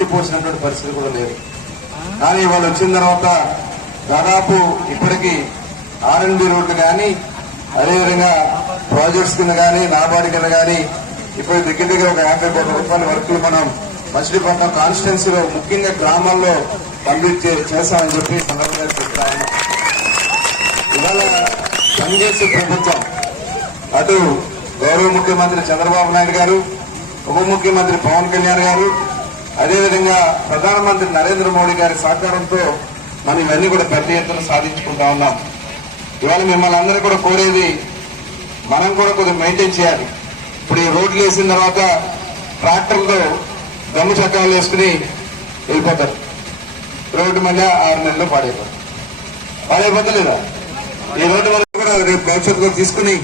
మట్టి పోసినటువంటి పరిస్థితి కూడా లేదు. కానీ వాళ్ళు వచ్చిన తర్వాత దాదాపు ఇప్పటికీ ఆర్ఎన్బి రోడ్లు కానీ అదేవిధంగా ప్రాజెక్ట్స్ కింద కానీ నాబార్డు కింద కానీ ఇప్పుడు దగ్గర దగ్గర ఒక యాభై కోట్ల రూపాయల వర్కులు మనం మచిలీపట్నం కాన్స్టిట్యున్సీలో ముఖ్యంగా గ్రామాల్లో కంప్లీట్ చేశామని చెప్పి ఈ సందర్భంగా చెప్తా ఇవాళ పనిచేసే ప్రభుత్వం అటు గౌరవ ముఖ్యమంత్రి చంద్రబాబు నాయుడు గారు ఉప ముఖ్యమంత్రి పవన్ కళ్యాణ్ గారు అదేవిధంగా ప్రధానమంత్రి నరేంద్ర మోడీ గారి సహకారంతో మనం ఇవన్నీ కూడా పెద్ద ఎత్తున సాధించుకుంటా ఉన్నాం. ఇవాళ మిమ్మల్ని అందరూ కూడా కోరేది మనం కూడా కొద్దిగా మెయింటైన్ చేయాలి. ఇప్పుడు ఈ రోడ్లు వేసిన తర్వాత ట్రాక్టర్లో దమ్ము చక్రాలు వేసుకుని వెళ్ళిపోతారు. రోడ్డు మధ్య ఆరు నెలలు పాడైపోతారు పాడైపోతలేదా ఈ రోడ్డు వరకు కూడా రేపు భవిష్యత్తులో తీసుకుని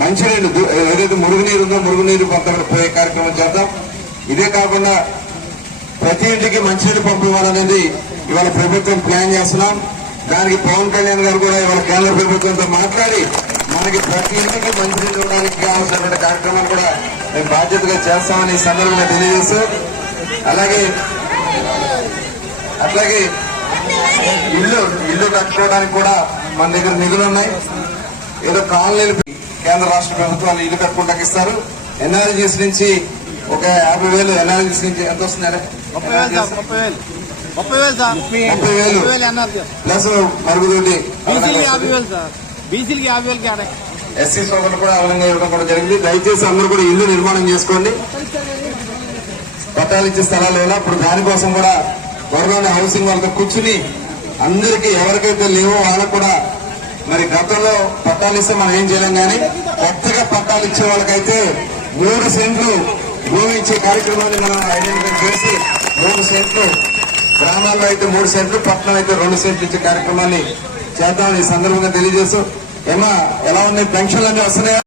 మంచినీళ్ళు ఏదైతే మురుగునీరు ఉందో మురుగునీరు కొంత పోయే కార్యక్రమం చేద్దాం. ఇదే కాకుండా ప్రతి ఇంటికి మంచినీళ్ళు పంపివ్వాలనేది ఇవాళ ప్రభుత్వం ప్లాన్ చేస్తున్నాం. దానికి పవన్ కళ్యాణ్ గారు కూడా ఇవాళ కేంద్ర ప్రభుత్వంతో మాట్లాడి మనకి ప్రతి ఇంటికి మంచినీళ్ళు ఇవ్వడానికి కావాల్సినటువంటి కార్యక్రమం కూడా మేము బాధ్యతగా చేస్తామని ఈ సందర్భంగా తెలియజేస్తూ అలాగే అట్లాగే ఇల్లు ఇల్లు కట్టుకోవడానికి కూడా మన దగ్గర నిధులు ఉన్నాయి. ఏదో కాలనీలు కేంద్ర రాష్ట్ర ప్రభుత్వాలు ఇల్లు కట్టుకోవడానికి ఇస్తారు. ఎన్ఆర్జీస్ నుంచి ఒక యాభై వేలు ఎన్ఆర్జీస్ నుంచి ఎంత వస్తుంది ముప్పై వేలు సార్ ముప్పై వేలు. ముప్పై వేలు సార్. ముప్పై వేలు. ముప్పై వేలు ఎన్ఆర్జీ ప్లస్ మరుగుదొడ్డి. బీసీలకి యాభై వేలు సార్. బీసీలకి యాభై వేలకి ఆడే. ఎస్సీ సోదరులు కూడా అదనంగా ఇవ్వడం కూడా జరిగింది. దయచేసి అందరూ కూడా ఇల్లు నిర్మాణం చేసుకోండి. పట్టాలు ఇచ్చే స్థలాలు లేవు ఇప్పుడు దానికోసం కూడా త్వరలోనే హౌసింగ్ వాళ్ళతో కూర్చుని అందరికీ ఎవరికైతే లేవో వాళ్ళకు కూడా మరి గతంలో పట్టాలు ఇస్తే మనం ఏం చేయలేం కానీ కొత్తగా పట్టాలు ఇచ్చే వాళ్ళకైతే మూడు సెంట్లు భూమి ఇచ్చే కార్యక్రమాన్ని మనం ఐడెంటిఫై చేసి మూడు సెంట్లు. గ్రామాల్లో అయితే మూడు సెంట్లు పట్టణం అయితే రెండు సెంట్లు ఇచ్చే కార్యక్రమాన్ని చేద్దామని ఈ సందర్భంగా తెలియజేస్తూ ఏమా ఎలా ఉన్నాయి? పెన్షన్లు అన్ని వస్తున్నాయా?